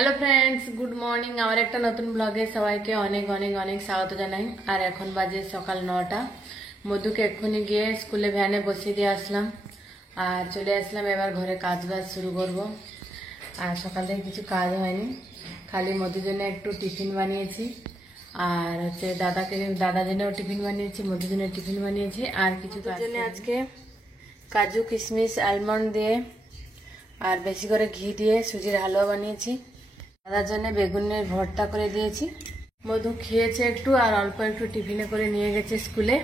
Hello friends, good morning. আমার একটা নতুন ব্লগে সবাইকে অনেক অনেক অনেক স্বাগত জানাই। আর এখন বাজে সকাল 9টা। মধুকে এক্ষুনি গিয়ে স্কুলে ভ্যানে বসিয়ে দিয়ে আসলাম আর চলে আসলাম। এবার ঘরে কাজ বাজ শুরু করব। আর সকাল থেকে কিছু কাজ হয়নি, খালি মধুর জন্য একটু টিফিন বানিয়েছি আর হচ্ছে দাদার জন্যও টিফিন বানিয়েছি, মধুর জন্য টিফিন বানিয়েছি আর কিছু কাজ জন্য আজকে কাজু কিশমিশ আলমন্ড দিয়ে আর বেশি করে ঘি দিয়ে সুজির হালুয়া বানিয়েছি। দাদার জন্য বেগুনের ভর্তা করে দিয়েছি। মধু খেয়েছে একটু আর অল্প একটু টিফিনে করে নিয়ে গেছে স্কুলে।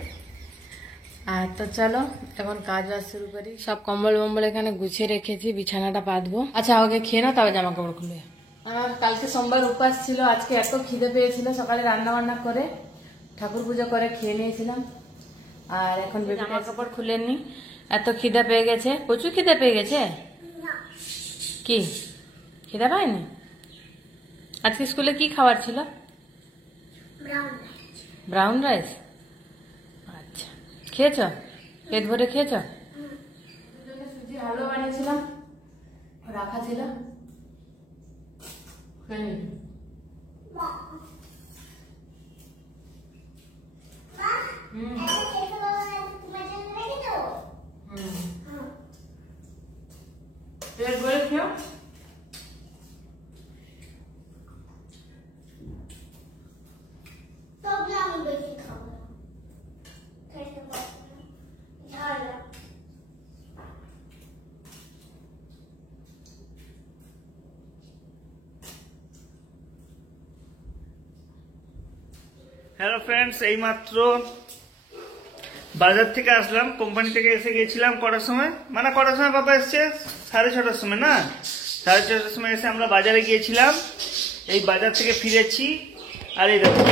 আর তো চলো এখন কাজ বাজ শুরু করি। সব কম্বল মম্বল এখানে গুছিয়ে রেখেছি, বিছানাটা পাতবো। আচ্ছা আগে খেয়ে নাও, তবে জামা কাপড় খুলে। আমার কালকে সোমবার উপাস ছিল, আজকে এত খিদে পেয়েছিল, সকালে রান্না বান্না করে ঠাকুর পুজো করে খেয়ে নিয়েছিলাম। আর এখন জামা কাপড় খুলেনি, এত খিদে পেয়ে গেছে, প্রচুর খিদে পেয়ে গেছে। কি খিদে পায়নি? আজকে স্কুলে কি খাবার ছিল? Brown rice. আচ্ছা, খেয়েছ? পেট ভরে খেয়েছ? সুজি হালুয়া বানিয়েছিলাম, রাখা ছিল। পেট ভরে খেও। হ্যালো ফ্রেন্ডস, এইমাত্র বাজার থেকে আসলাম। কোম্পানি থেকে এসে গেছিলাম কটার সময়, কটার সময় বাবা এসছে? 6:30টার সময় না, 6:30টার সময় এসে আমরা বাজারে গিয়েছিলাম। এই বাজার থেকে ফিরেছি আর এই দেখো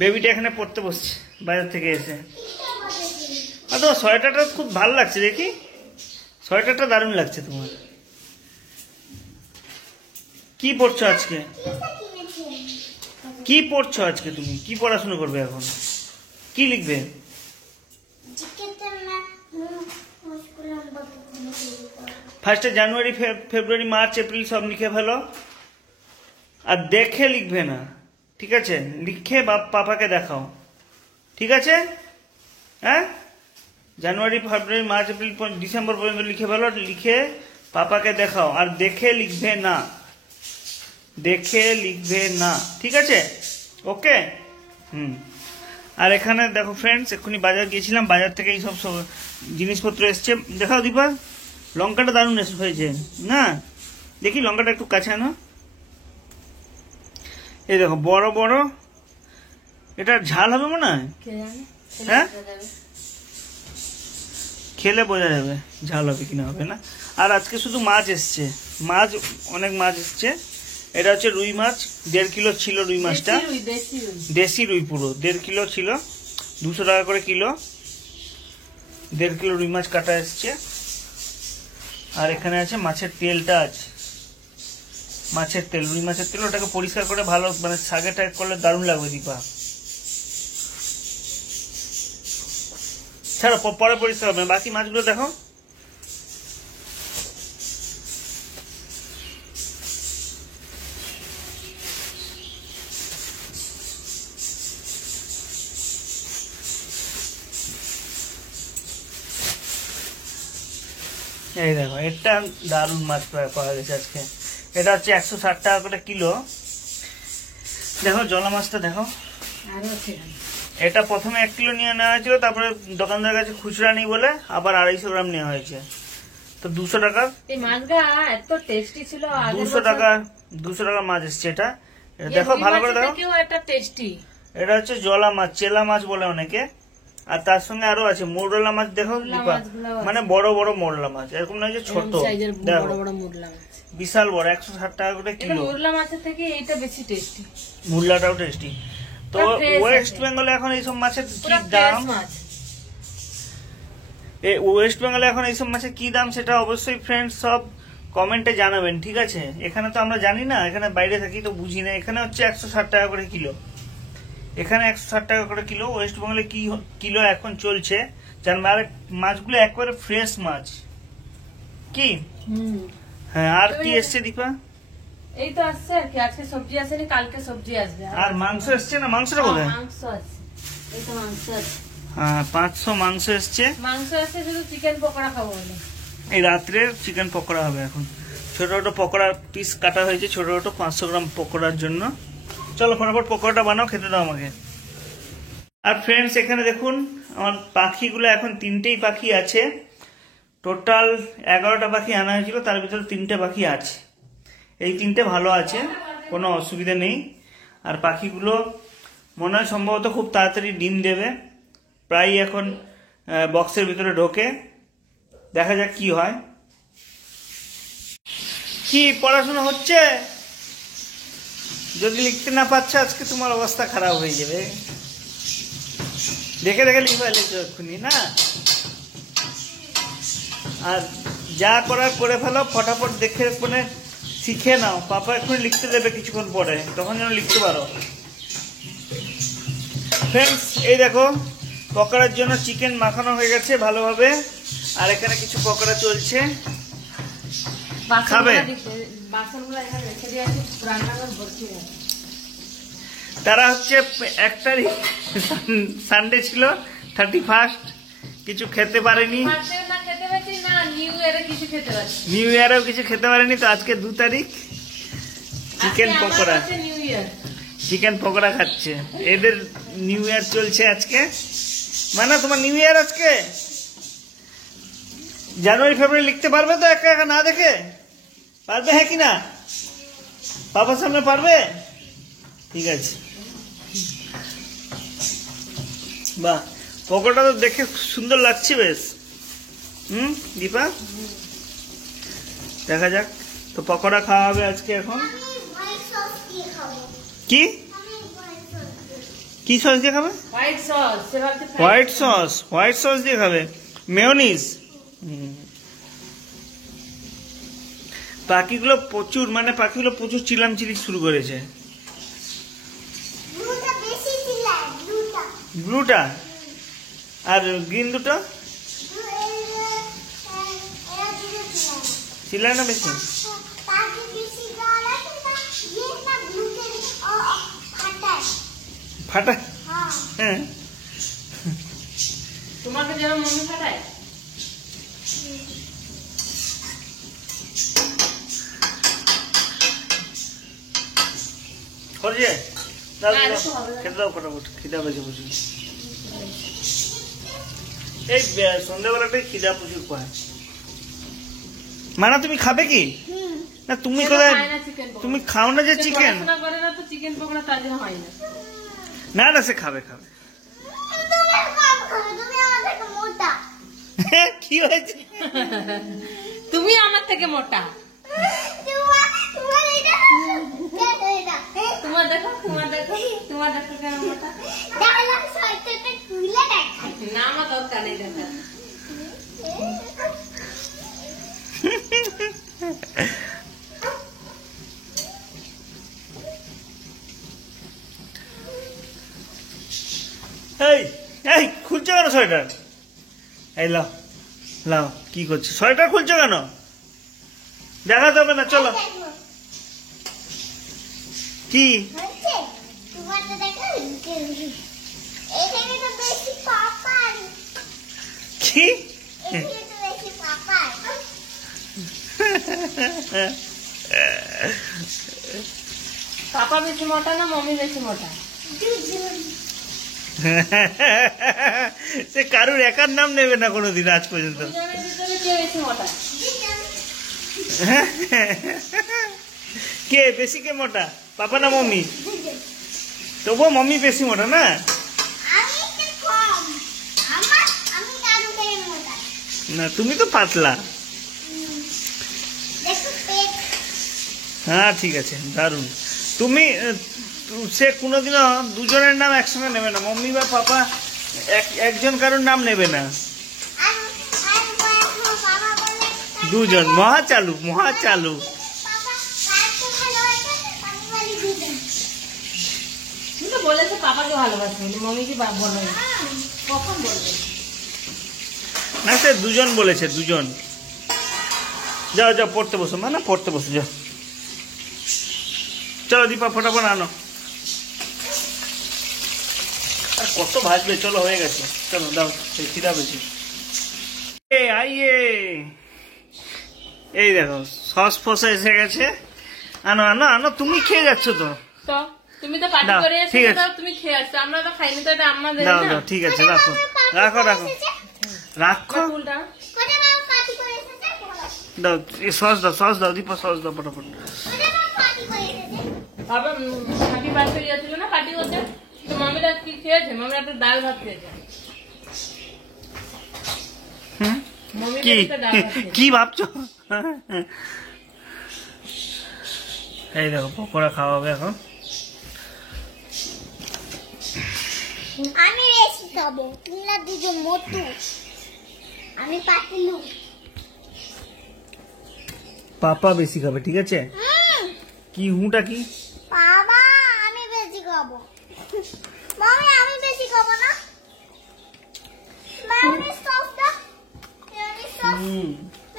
বেবিটা এখানে পড়তে বসছে বাজার থেকে এসে। আর তোমার সোয়েটারটা খুব ভালো লাগছে, দেখি সোয়েটারটা দারুণ লাগছে তোমার। কি পড়ছো আজকে? কি পড়ছো আজকে? তুমি কি পড়াশোনা করবে এখন? কি লিখবে? ফার্স্টে জানুয়ারি, ফেব্রুয়ারি, মার্চ, এপ্রিল সব লিখে ফেলো। আর দেখে লিখবে না, ঠিক আছে? লিখে পাপাকে দেখাও, ঠিক আছে? হ্যাঁ, জানুয়ারি, ফেব্রুয়ারি, মার্চ, এপ্রিল, ডিসেম্বর পর্যন্ত লিখে ফেলো। লিখে পাপাকে দেখাও। আর দেখে লিখবে না, দেখে লিখবে না, ঠিক আছে? ওকে। আর এখানে দেখো ফ্রেন্ডস, এক্ষুনি বাজার গিয়েছিলাম, বাজার থেকে এইসব জিনিসপত্র এসছে। দেখাও দীপা, লঙ্কাটা দারুণ হয়েছে না? দেখি লঙ্কাটা একটু কাছে আনো। এই দেখো বড় বড়, এটা ঝাল হবে মনে হয়। হ্যাঁ, খেলে বোঝা যাবে ঝাল হবে কিনা হবে না। আর আজকে শুধু মাছ এসছে, মাছ অনেক মাছ এসছে। এটা হচ্ছে রুই মাছ, 1.5 কিলো ছিল রুই মাছটা। দেশি রুই, পুরো 1.5 কিলো ছিল, 200 টাকা করে কিলো। 1.5 কিলো রুই মাছ কাটা এসছে। আর এখানে আছে মাছের তেলটা আছে, মাছের তেল, রুই মাছের তেল। ওটাকে পরিষ্কার করে ভালো শাকে টাইপ করলে দারুণ লাগবে দীপা। ছাড়ো, পরে পরিষ্কার হবে। বাকি মাছগুলো দেখো। এই দেখো, এটা দারুণ মাছ পাওয়া গেছে আজকে। এটা হচ্ছে 160 টাকা করে কিলো। দেখো জলা মাছটা দেখো। এটা প্রথমে 1 কিলো নিয়ে নেওয়া হয়েছিল, তারপরে দোকানদার কাছে খুচরা নেই বলে আবার 250 গ্রাম নেওয়া হয়েছে। তো 200 টাকা। এই মাছটা এত টেস্টি ছিল। 200 টাকা মাছ এসছে এটা। দেখো ভালো করে দেখো। এটা টেস্টি। এটা হচ্ছে জলা মাছ, চেলা মাছ বলে অনেকে। আর তার সঙ্গে আরো আছে মোরলা মাছ। দেখো বড় বড় মোরলা মাছ, এরকম নয় যে ছোট। দেখো বিশাল বড়, 160 টাকা করে কিলো। মোরলা মাছের থেকে এইটা বেশি টেস্টি, মোরলাটাও টেস্টি। তো ওয়েস্ট বেঙ্গলে এখন এইসব মাছের কি দাম, ওয়েস্ট বেঙ্গলে এখন এইসব মাছের কি দাম সেটা অবশ্যই ফ্রেন্ডস সব কমেন্টে জানাবেন, ঠিক আছে? এখানে তো আমরা জানি না, এখানে বাইরে থাকি তো বুঝি না। এখানে হচ্ছে 160 টাকা করে কিলো, এখানে 160 টাকা করে কিলো। ওয়েস্ট বেঙ্গলে কি কিলো এখন চলছে জানবে। আর মাছগুলো একবারে ফ্রেশ মাছ। কি হ্যাঁ, আর কি এসছে দীপা? এই তো আসছে আর কি, আজকে সবজি আসেনি, কালকে সবজি আসবে। আর মাংস এসছে না? মাংসটা কোথায়? মাংস আছে, এই তো মাংস আছে। হ্যাঁ 500 মাংস এসছে। মাংস আছে, শুধু চিকেন পকোড়া খাবো বলে। এই রাত্রে চিকেন পকোড়া হবে এখন। ছোট ছোট পকোড়া পিস কাটা হয়েছে, ছোট ছোট 500 গ্রাম পকোড়ার জন্য। চলো ফটাফট পকোড়াটা বানাও, খেতে দাও আমাকে। আর ফ্রেন্ডস এখানে দেখুন আমার পাখিগুলো, এখন 3টেই পাখি আছে। টোটাল 11টা পাখি আনা হয়েছিল, তার ভিতরে 3টে পাখি আছে। এই 3টে ভালো আছে, কোনো অসুবিধা নেই। আর পাখিগুলো মনে হয় সম্ভবত খুব তাড়াতাড়ি ডিম দেবে, প্রায় এখন বক্সের ভিতরে ঢোকে। দেখা যাক কি হয়। কি পড়াশোনা হচ্ছে? যদি লিখতে না পারছো আজকে তোমার অবস্থা খারাপ হয়ে যাবে। দেখে দেখে লিখবে এক্ষুনি না। আর যা করার করে ফেলো, ফটাফট দেখে মানে শিখে নাও। পাপা এক্ষুনি লিখতে দেবে কিছুক্ষণ পরে, তখন যেন লিখতে পারো। ফ্রেন্ডস এই দেখো পকোড়ার জন্য চিকেন মাখানো হয়ে গেছে ভালোভাবে, আর এখানে কিছু পকোড়া চলছে। খাবে? তারা হচ্ছে 1 তারিখ সানডে ছিল, 31st, কিছু খেতে পারেনি। নিউ ইয়ারেও কিছু খেতে পারেনি, তো আজকে 2 তারিখ চিকেন পকোড়া, চিকেন পকোড়া খাচ্ছে। এদের নিউ ইয়ার চলছে আজকে। মানে তোমার নিউ ইয়ার আজকে? জানুয়ারি ফেব্রুয়ারি লিখতে পারবে তো একা একা না দেখে? পারবে হ্যাঁ কি না? বাবার সামনে পারবে? ঠিক আছে। বাহ, পকোড়া তো দেখে সুন্দর লাগছে বেশ। দীপা দেখা যাক। তো পকোড়া খাওয়া হবে আজকে এখন। কি কি সস দিয়ে খাবে? White sauce. হোয়াইট সস দিয়ে খাবে? মেয়োনিজ? পাখিগুলো প্রচুর, মানে পাখিগুলো প্রচুর চিলামচিলি শুরু করেছে। ব্লুটা আর গ্রিন দুটো চিল্লায় না বেশি? ফাটায়? হ্যাঁ। তোমাকে যেমন মনে ফাটায়। খেতে দাও ফটাফট, খিদা পেয়েছে প্রচুর। এই সন্ধ্যাবেলাটাই খিদা প্রচুর পায়। মানা তুমি খাবে কি? না তুমি কোথায়, তুমি খাও না যে চিকেন? না না সে খাবে খাবে। কি হয়েছে? তুমি আমার থেকে মোটা। তোমার দেখো, তোমার দেখো, তোমার দেখো কেন মোটা। না আমার দরকার নেই দেখা। এই এই খুলছো কেন সোয়েটার? এই লাও লাও, কি করছো? সোয়েটার খুলছো কেন? দেখাতে হবে না, চলো। কি কি পাপা বেশি মোটা না মম্মি বেশি মোটা? সে কারুর একার নাম নেবে না কোনোদিন আজ পর্যন্ত। কে বেশি, কে মোটা, পাপা না মম্মি? তবুও মম্মি বেশি মোটা না? না তুমি তো পাতলা। হ্যাঁ ঠিক আছে, দারুণ। তুমি সে কোনোদিনও দুজনের নাম একসঙ্গে নেবে না, মম্মি বা পাপা একজন কারোর নাম নেবে না। দুজন মহা চালু, মহা চালু। বলেছে পাপাকে ভালোবাসে, মম্মিকে বলে কখন বলবে? না সে দুজন বলেছে, দুজন। যাও যাও পড়তে বসো, মানে পড়তে বসো যাও। চলো দীপা ফটাফট আনো। আর কত ভাজবে, চলো হয়ে গেছে, চলো দাও, খিদা বেশি। আইয়ে এই দেখো সস ফস এসে গেছে, আনো আনো আনো, তুমি খেয়ে যাচ্ছ তো। তো তুমি তো পার্টি দাও, করে ঠিক এসেছো, আছে। তুমি খেয়ে আসছো, আমরা তো খাইনি, তো এটা আমাদের দাও না। দাও, ঠিক আছে, রাখো রাখো রাখো রাখো। ফুলটা দাও সস দাও, সস দাও দীপা, সস দাও ফটাফট। বাবা পার্টি বার করে যাচ্ছিল না পার্টি করতে, তো মামিরা কি খেয়েছে? মামিরা একটা ডাল ভাত খেয়েছে। হুম, মামিরা কি একটা ডাল ভাত খেয়েছে। কি ভাবছো? এই দেখো পকোড়া খাওয়া হবে এখন। আমি বেশি খাবো, তোমরা দুজন মোটু, আমি পাতলু। পাপা বেশি খাবে, ঠিক আছে? কি হুঁটা কি? বাবা আমি বেশি খাবো। মামি আমি বেশি খাবো না। মামি সস দাও, মামি সস,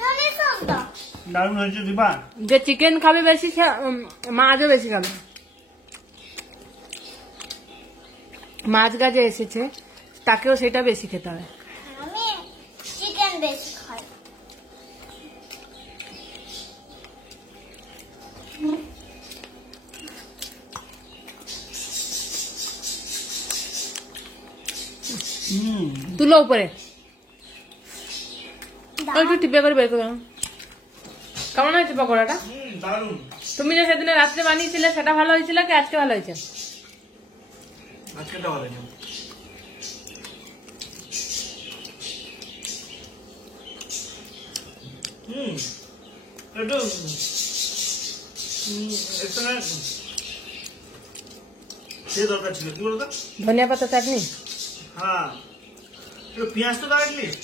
মামি সস দাও। দারুণ হয়েছে দীপা। যে চিকেন খাবে বেশি, মাছও বেশি খাবে। মাছ গাছে এসেছে, তাকেও সেটা বেশি খেতে হবে। আমি চিকেন বেশি খাই। তুলো উপরে দাও। একটু টিপে করে বের করে দাও। কেমন হয়েছে পকোড়াটা? দারুণ। তুমি যে সেদিনে রাত্রে বানিয়েছিলে সেটা ভালো হয়েছিল কি আজকে ভালো হয়েছে? আজকেটা ভালো হয়েছে। একটু এখানে সে দরকার ছিল, কি বলতো? ধনিয়া পাতা চাটনি। হ্যাঁ, একটু পেঁয়াজ তো দাও লিস্ট।